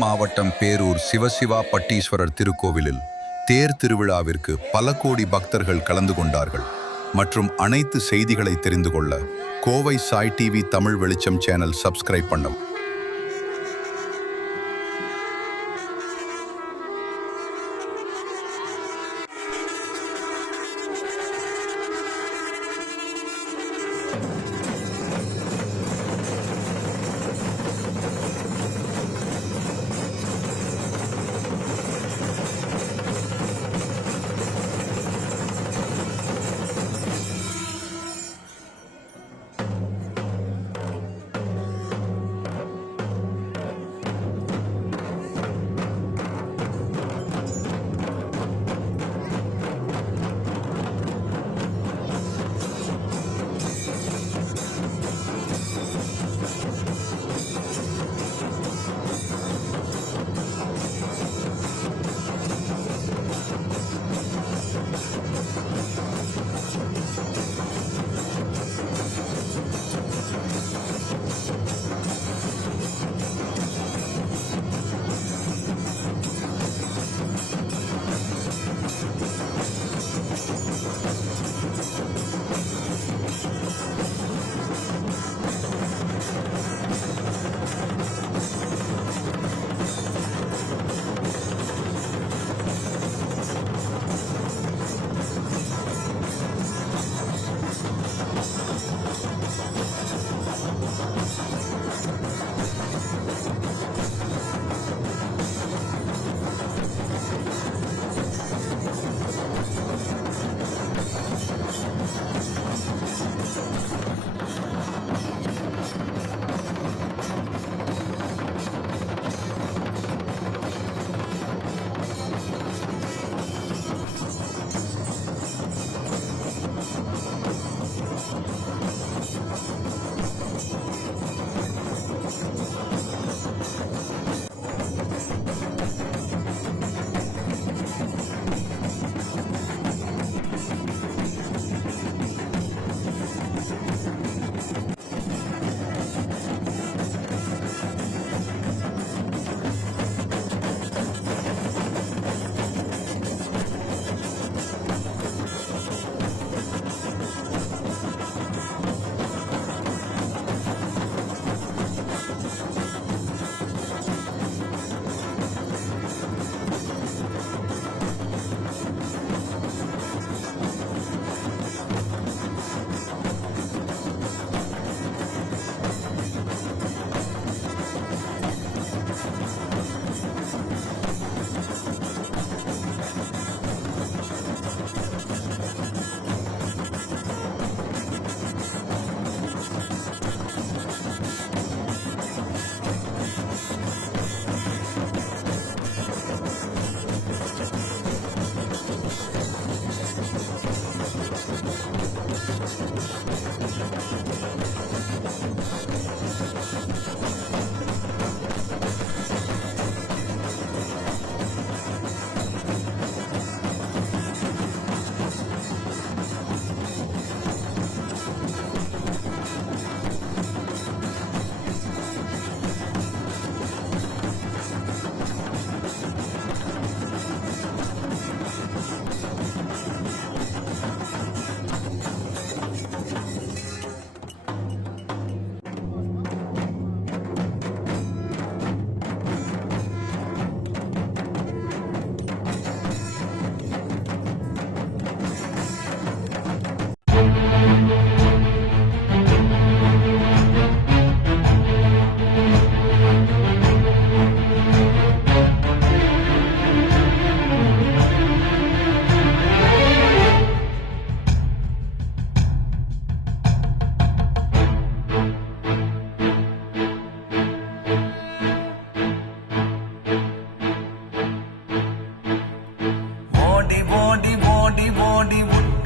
மாவட்டம் பேரூர் சிவசிவா பட்டீஸ்வரர் திருக்கோவிலில் தேர் திருவிழாவிற்கு பல கோடி பக்தர்கள் கலந்து கொண்டார்கள். மற்றும் அனைத்து செய்திகளை தெரிந்து கொள்ள கோவை சாய் டிவி தமிழ் வெளிச்சம் சேனல் சப்ஸ்கிரைப் பண்ணவும்.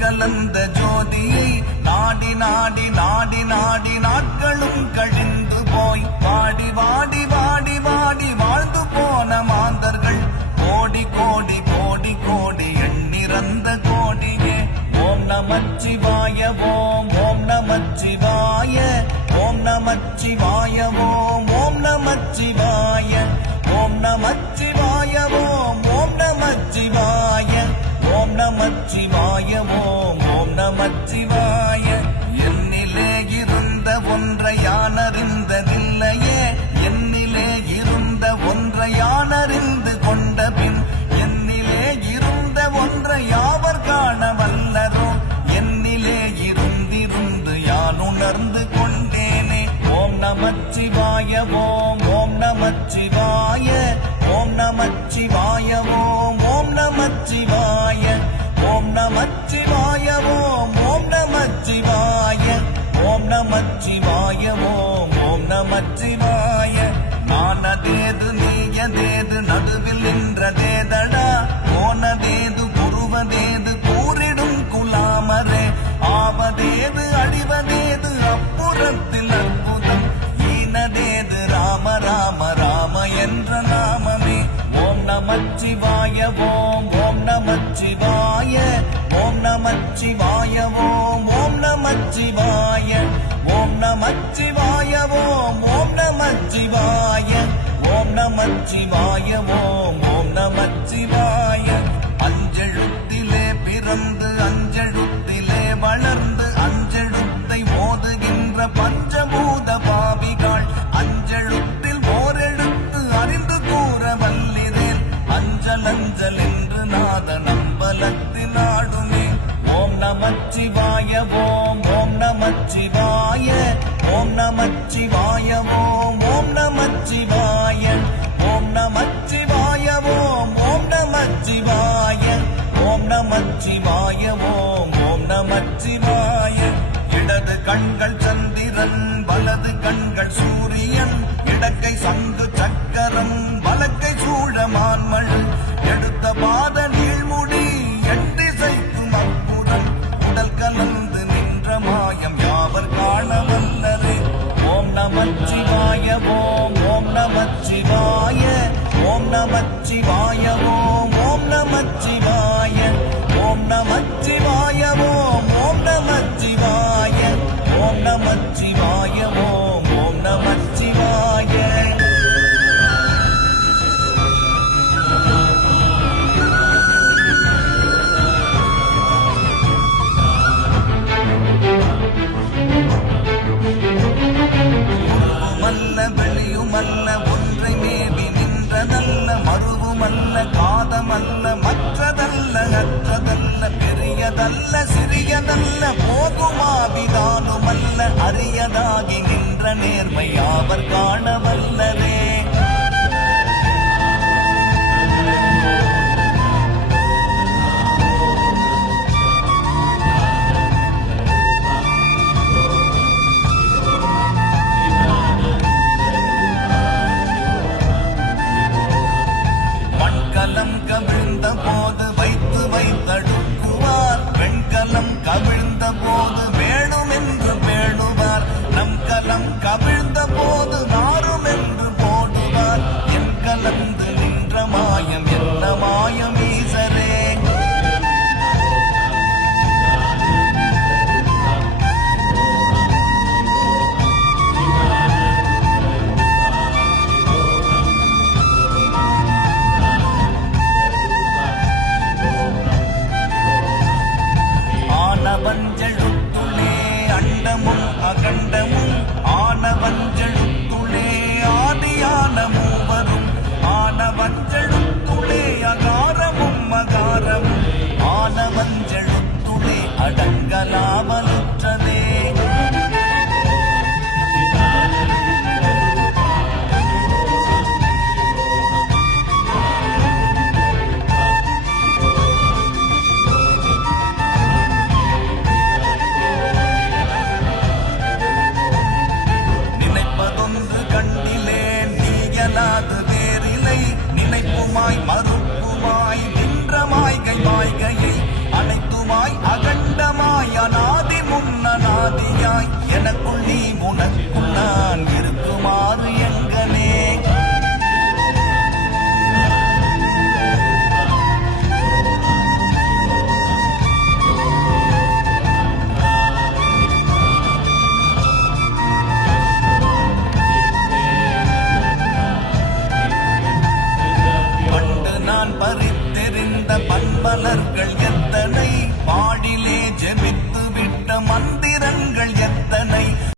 கலந்த ஜோதியை நாடி நாடி நாடி நாடி நாட்களும் கழிந்து போய் வாடி வாடி வாடி வாடி வாழ்ந்து போன மாந்தர்கள் கோடி கோடி கோடி கோடி எண்ணிறந்த கோடியே. ஓம் நமச்சிவாய ஓம் ஓம் நமச்சிவாய ஓம் நமச்சிவாய ஓம் ஓம் நமச்சிவாய ஓம் நமச்சிவாய ஓம் ஓம் நமச்சிவாய. என்னிலே இருந்த ஒன்றை யானறிந்ததில்லையே, என்னிலே இருந்த ஒன்றை யானறிந்து கொண்ட பின் என்னிலே இருந்த ஒன்றை யாவர் காண வல்லரோ, என்னிலே இருந்திருந்து யான் உணர்ந்து கொண்டேனே. ஓம் நமச்சிவாய ஓம் ஓம் நமச்சிவாய ஓம் நமச்சிவாய ஓம் ஓம் நமச்சிவாய ஓம் நமச்சிவாய ஓம் ஓம் நமச்சிவாய ஓம் நமச்சிவாய ஓம் ஓம் நமச்சிவாய. நானதேது நீயதேது நடுவில் நின்றதேதடா, போனதேது புருவதேது கூறிடும் குலாமரே, ஆவதேது அழிவதேது அப்புறத்தில் அற்புதம், ஈனதேது ராம ராம ராம என்ற நாமமே. ஓம் நமச்சிவாய ஓம் ஓம் நமச்சிவாய ஓம் நமச்சிவாய ஓம் ஓம் நமச்சிவாய ஓம் நமச்சிவாய ஓம் ஓம் நமச்சிவாய ஓம் நமச்சிவாய ஓம் ஓம் நமச்சிவாய. அஞ்செழுத்திலே பிறந்து அஞ்செழுத்திலே வளர்ந்து அஞ்செழுத்தை ஓதுகின்ற பஞ்சபூத பாவிகள், அஞ்செழுத்தில் ஓரெழுத்து அறிந்து கூற வல்லிரேல், அஞ்சல் அஞ்சல் என்று நாத நம்பலத்தில் ஆடுமே. ஓம் நமச்சிவாய ஓம் ஓம் நமச்சிவாய ஓம் நமச்சிவாய ஓம் ஓம் நமச்சிவாய ஓம் நமச்சிவாய ஓம் ஓம் நமச்சிவாய ஓம் நமச்சிவாய ஓம் ஓம் நமச்சிவாய. இடது கண்கள் சந்திரன் வலது கண்கள் சூரியன், இடக்கை சங்கு சக்கரம் வலக்கை சூழமான்மழு, எடுத்த பாத நீழ்முடி எட்டிசைக்கும் அற்புதம், உடல் கலந்து நின்ற மாயம் யாவர் காண வல்லரே. ஓம் நமச்சிவாய ஓம் ஓம் நமச்சிவாய ஓம் நமச்சிவாய ஓம் ஓம் நமச்சிவாய ஓம் நமச்சிவாய ஓம் ஓம் நமச்சிவாய ஓம் நமச்சிவாய ஓம் ஓம் நமச்சிவாய. உருவுமல்ல வெளியுமல்ல ஒன்றை மேவி நின்றதல்ல, மறுவுமல்ல காதமல்ல மற்றதல்ல அற்றதல்ல, பெரியதல்ல சிறியதல்ல போகுமாவிதானுமல்ல, அரியதாகி நின்ற நேர்மை யாவர் காண வல்லரே. மண்கலம் கவிழ்ந்த போது வைத்து வைத்தடுக்குவார், வெண்கலம் கவிழ்ந்த போது வேணும் என்று வேணுவார், நம் கலம் கவிழ்ந்த போது நாரும் என்று போடுவார், என் கலந்து நின்ற மாயம் என்ன மாயம் ஈசரே. ஆனவஞ்செழுத்துளே அண்டமும் அகண்டமும், ஆனவஞ்செழுத்துளே ஆதியான மூவரும், ஆனவஞ்செழுத்துளே அகாரமும் அகாரமும், ஆனவஞ்செழுத்துளே அடங்கலாமலுற்றதே. நினைப்பதொன்று கண்டிலேன் நீயலாது வேறில்லை, நினைப்புமாய் மறுப்புமாய் நின்ற மாய்கை மாய்கையை, அனைத்துமாய் அகண்டமாய் அநாதி முன்னநாதியாய், எனக்குள் நீ உனக்குள் நான் இருக்குமாறு எங்கனே. பண்டு நான் பறித்தெறிந்த பன்மலர்கள்